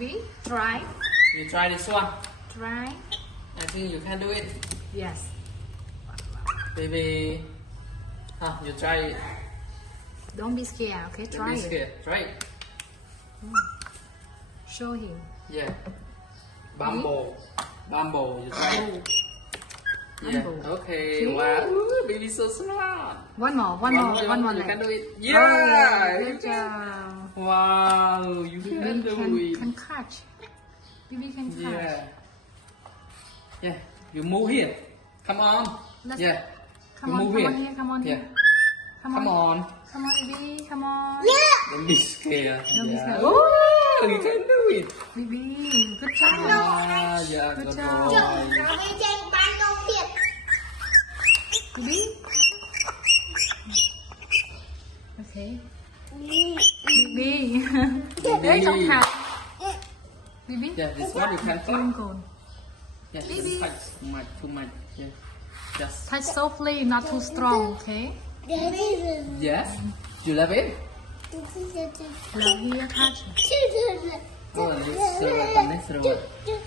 We try. You try this one. Try. I think you can do it. Yes. Baby. You try it. Don't be scared. Okay, Don't try be it. scared. Try it. Show him. Yeah. Bumble. Bumble. You try it. Yeah. Bumble. Okay. Okay. Wow. Ooh, baby so smart. One more. One more. You can do it. Oh, Yeah. good job. Wow. You Bibi can do it. can catch. Bibi can catch. Yeah. Yeah. You move here. Come on. Let's- Yeah. Come You on, move come here. on here, come on Yeah. here. Come Come on. on. Come on, Bibi. Come on. Don't be scared. Don't be Yeah. scared. Oh, you can do it. Bibi, good job. Yeah, Good good job. boy. Nó đi trên ban công thiệt. Bibi. Okay. Bibi. Đấy không hạt. Bibi. Yeah, this one you can Lên clap. cồn. Yeah, Baby. just touch too much, too much. Yeah. Just. Touch softly, not too strong, okay? Yes. You love it? Love here, touch. Go on, let's throw it. Let's throw it.